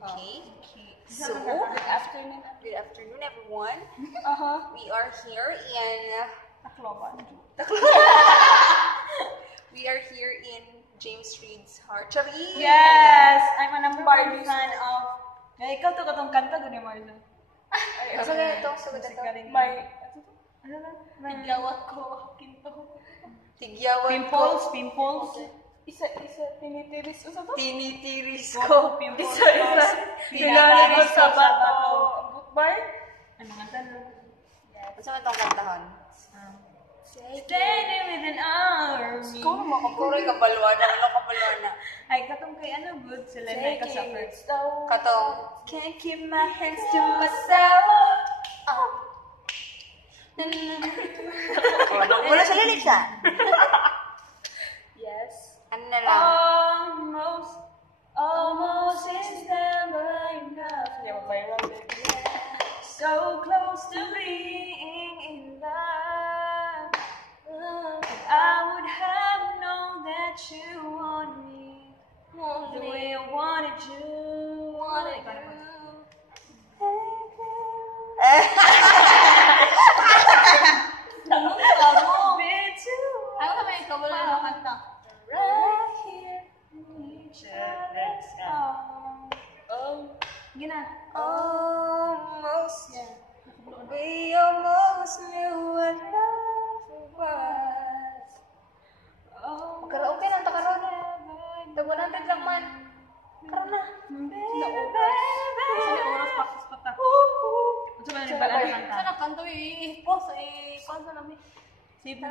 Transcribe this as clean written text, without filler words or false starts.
Okay. So, good afternoon, everyone. We are here in Tacloban. We are here in James Reid's Archery. Yes, I'm a number one fan of. Ikaw to katong kanta ko ni Marlo. So, ganito. May ano lang? Tigyawat ko, kinto. Tigyawat ko. Pimples. Isa, tinitiris. Ano to? Tinitiris ko. Isa. Pinagawa sa bato. Goodbye? Ano nga tanong? Ano sa itong kantahon? Standing within arms. Kung makapuroy kabaluan na. Ay, katong kay ano good sila na kasuffer. Katong, can't keep my hands to myself. Wala sa lyrics Yes. Ano na lang? Almost is never enough. So close to being in love. I would have known that you want me the way I wanted you. Ako naman ikaw, wala na kanta. Right here, each other's Gina. Almost. We almost knew what love was. Karaoke lang ta karon. Tag 100 lang man. Karon na. Sa oras pakis pa ta. Unsa ba ni balaan kanta? Sana kanto i-pause, i-pause na namin. Save na.